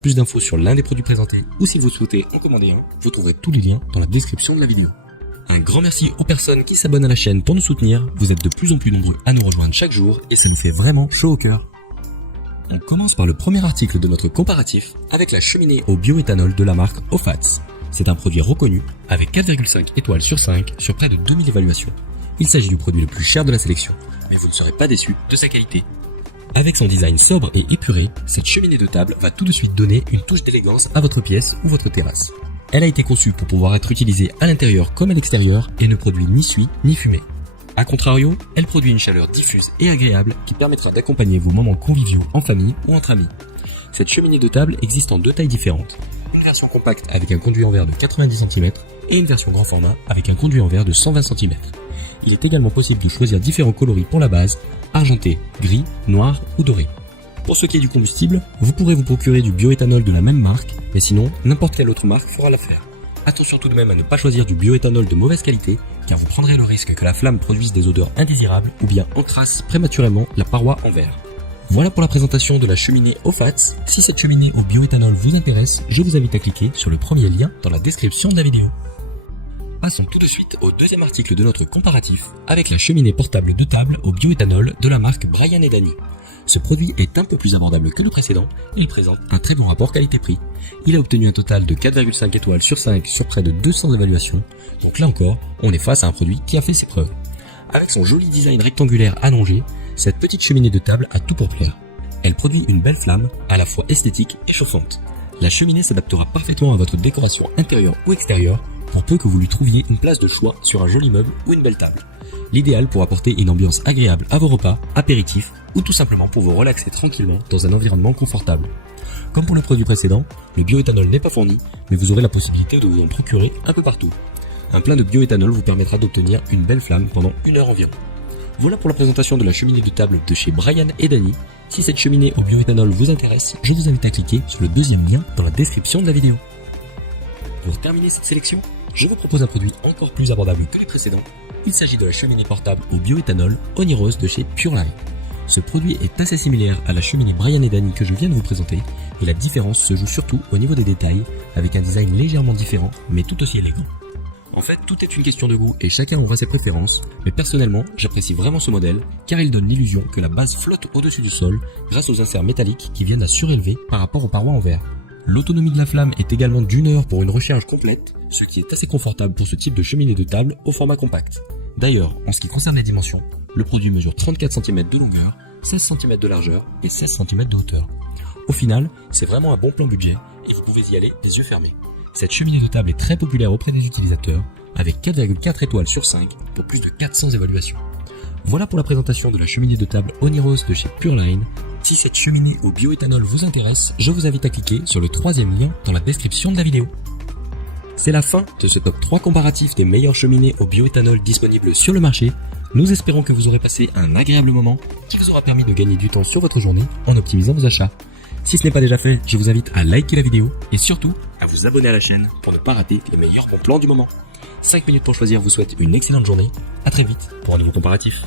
Plus d'infos sur l'un des produits présentés ou si vous souhaitez en commander un, vous trouverez tous les liens dans la description de la vidéo. Un grand merci aux personnes qui s'abonnent à la chaîne pour nous soutenir, vous êtes de plus en plus nombreux à nous rejoindre chaque jour et ça nous fait vraiment chaud au cœur. On commence par le premier article de notre comparatif avec la cheminée au bioéthanol de la marque Ofats. C'est un produit reconnu avec 4,5 étoiles sur 5 sur près de 2000 évaluations. Il s'agit du produit le plus cher de la sélection, mais vous ne serez pas déçus de sa qualité. Avec son design sobre et épuré, cette cheminée de table va tout de suite donner une touche d'élégance à votre pièce ou votre terrasse. Elle a été conçue pour pouvoir être utilisée à l'intérieur comme à l'extérieur et ne produit ni suie ni fumée. A contrario, elle produit une chaleur diffuse et agréable qui permettra d'accompagner vos moments conviviaux en famille ou entre amis. Cette cheminée de table existe en deux tailles différentes. Une version compacte avec un conduit en verre de 90 cm et une version grand format avec un conduit en verre de 120 cm. Il est également possible de choisir différents coloris pour la base, argenté, gris, noir ou doré. Pour ce qui est du combustible, vous pourrez vous procurer du bioéthanol de la même marque, mais sinon, n'importe quelle autre marque fera l'affaire. Attention tout de même à ne pas choisir du bioéthanol de mauvaise qualité, car vous prendrez le risque que la flamme produise des odeurs indésirables ou bien encrasse prématurément la paroi en verre. Voilà pour la présentation de la cheminée Ofats. Si cette cheminée au bioéthanol vous intéresse, je vous invite à cliquer sur le premier lien dans la description de la vidéo. Passons tout de suite au deuxième article de notre comparatif avec la cheminée portable de table au bioéthanol de la marque Bryan & Danny. Ce produit est un peu plus abordable que le précédent, il présente un très bon rapport qualité-prix. Il a obtenu un total de 4,5 étoiles sur 5 sur près de 200 évaluations, donc là encore, on est face à un produit qui a fait ses preuves. Avec son joli design rectangulaire allongé, cette petite cheminée de table a tout pour plaire. Elle produit une belle flamme, à la fois esthétique et chauffante. La cheminée s'adaptera parfaitement à votre décoration intérieure ou extérieure, pour peu que vous lui trouviez une place de choix sur un joli meuble ou une belle table. L'idéal pour apporter une ambiance agréable à vos repas, apéritifs ou tout simplement pour vous relaxer tranquillement dans un environnement confortable. Comme pour le produit précédent, le bioéthanol n'est pas fourni, mais vous aurez la possibilité de vous en procurer un peu partout. Un plein de bioéthanol vous permettra d'obtenir une belle flamme pendant 1 heure environ. Voilà pour la présentation de la cheminée de table de chez Bryan & Danny. Si cette cheminée au bioéthanol vous intéresse, je vous invite à cliquer sur le deuxième lien dans la description de la vidéo. Pour terminer cette sélection, je vous propose un produit encore plus abordable que les précédents. Il s'agit de la cheminée portable au bioéthanol Oniros de chez Pureline. Ce produit est assez similaire à la cheminée Bryan & Danny que je viens de vous présenter, et la différence se joue surtout au niveau des détails, avec un design légèrement différent, mais tout aussi élégant. En fait, tout est une question de goût et chacun aura ses préférences, mais personnellement, j'apprécie vraiment ce modèle, car il donne l'illusion que la base flotte au-dessus du sol, grâce aux inserts métalliques qui viennent à surélever par rapport aux parois en verre. L'autonomie de la flamme est également d'1 heure pour une recharge complète, ce qui est assez confortable pour ce type de cheminée de table au format compact. D'ailleurs, en ce qui concerne les dimensions, le produit mesure 34 cm de longueur, 16 cm de largeur et 16 cm de hauteur. Au final, c'est vraiment un bon plan budget et vous pouvez y aller les yeux fermés. Cette cheminée de table est très populaire auprès des utilisateurs, avec 4,4 étoiles sur 5 pour plus de 400 évaluations. Voilà pour la présentation de la cheminée de table Oniros de chez Pureline. Si cette cheminée au bioéthanol vous intéresse, je vous invite à cliquer sur le troisième lien dans la description de la vidéo. C'est la fin de ce top 3 comparatif des meilleures cheminées au bioéthanol disponibles sur le marché. Nous espérons que vous aurez passé un agréable moment qui vous aura permis de gagner du temps sur votre journée en optimisant vos achats. Si ce n'est pas déjà fait, je vous invite à liker la vidéo et surtout à vous abonner à la chaîne pour ne pas rater les meilleurs bons plans du moment. 5 minutes pour choisir vous souhaite une excellente journée. À très vite pour un nouveau comparatif.